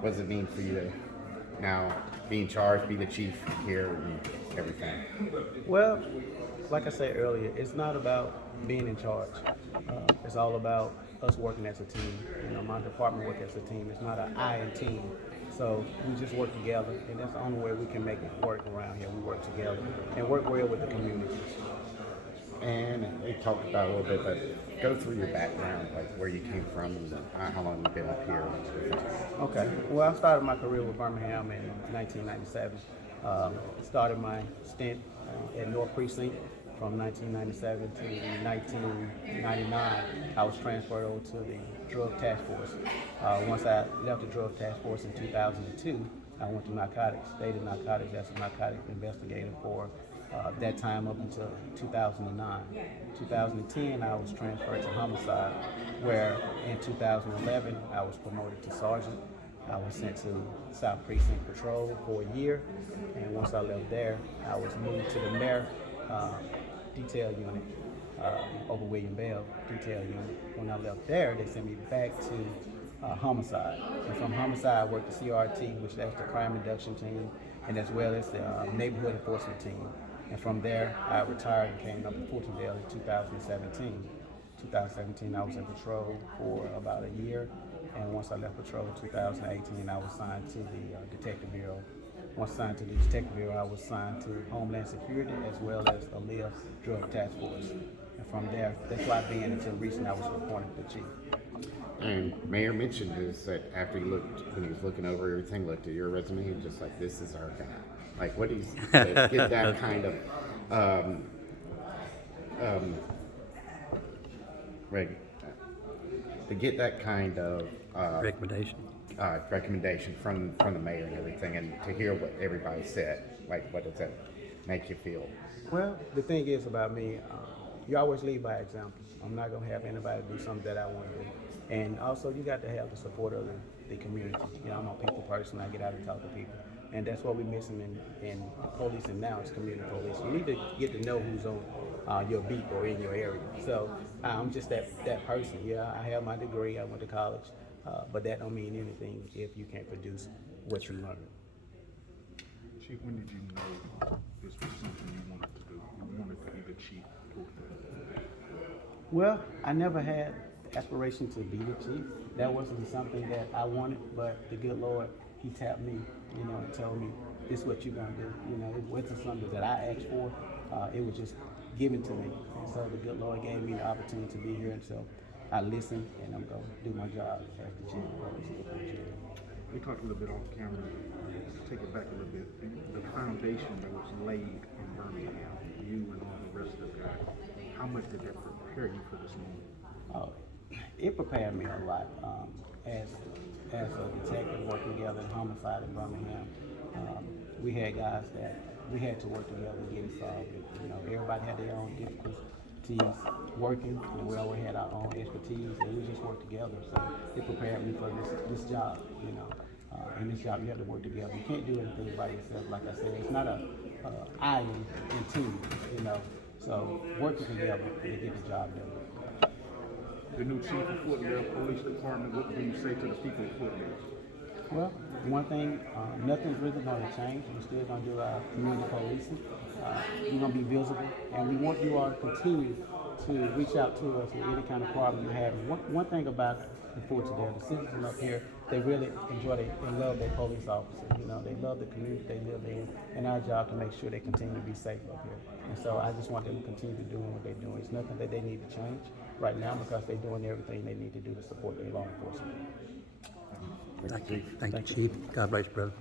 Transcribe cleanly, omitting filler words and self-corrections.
what does it mean for you to now be in charge, be the chief here, and everything? Well, like I said earlier, it's not about being in charge. It's all about us working as a team. You know, my department work as a team. It's not an I and team. So we just work together, and that's the only way we can make it work around here. We work together and work well with the community. And we talked about it a little bit, but go through your background, like where you came from and how long you've been up here. Okay. Well, I started my career with Birmingham in 1997. Started my stint at North Precinct from 1997 to 1999. I was transferred over to the Drug Task Force. Once I left the Drug Task Force in 2002, I went to narcotics, stayed in narcotics as a narcotic investigator for that time up until 2009. 2010, I was transferred to homicide, where in 2011, I was promoted to sergeant. I was sent to South Precinct Patrol for a year, and once I left there, I was moved to the mayor detail unit over William Bell detail unit. When I left there, they sent me back to homicide, and from homicide, I worked the CRT, which that's the crime reduction team, and as well as the neighborhood enforcement team. And from there, I retired and came up to Fultondale in 2017. 2017, I was in patrol for about a year, and once I left patrol in 2018, I was signed to the Detective Bureau. Once signed to the Detective Bureau, I was signed to Homeland Security as well as the LIA Drug Task Force. And from there, that's why I've been until recently I was appointed the chief. And Mayor mentioned this that after he looked, when he was looking over everything, looked at your resume, and just like, this is our guy. Like, what he's get that kind of reg, to get that kind of recommendation from the mayor and everything, and to hear what everybody said. Like, what does that make you feel? Well, the thing is about me, you always lead by example. I'm not going to have anybody do something that I want to do. And also, you got to have the support of the community. You know, I'm a people person. I get out and talk to people. And that's what we're missing in policing now. It's community police. You need to get to know who's on your beat or in your area. So I'm just that person. Yeah, I have my degree. I went to college. But that don't mean anything if you can't produce what you learn. Chief, when did you know this was something you wanted to do? You wanted to be the chief. Well, I never had aspiration to be the chief. That wasn't something that I wanted, but the good Lord, He tapped me, you know, and told me, this is what you're gonna do. You know, it wasn't something that I asked for. It was just given to me. And so the good Lord gave me the opportunity to be here, and so I listened, and I'm gonna do my job as the chief of police. We talked a little bit off camera. Take it back a little bit. The foundation that was laid in Birmingham, you and all the rest of the guys, how much did that prepare you for this moment? Oh, it prepared me a lot. As a detective working together in homicide in Birmingham, we had guys that we had to work together to get it solved. You know, everybody had their own difficulties working, and we always had our own expertise, and we just worked together. So it prepared me for this job. You know, in this job you have to work together. You can't do anything by yourself. Like I said, it's not a I and team. You know, so working together to get the job done. The new chief of Fultondale Police Department, what can you say to the people of Fultondale? Well, one thing, nothing's really going to change. We're still going to do our community policing. We're going to be visible, and we want you all to continue to reach out to us with any kind of problem you have. One thing about the Fultondale, the citizens up here, they really enjoy, they love their police officers. You know, they love the community they live in, and our job to make sure they continue to be safe up here. And so I just want them to continue doing what they're doing. It's nothing that they need to change right now because they're doing everything they need to do to support their law enforcement. Thank you, Chief. God bless you, brother.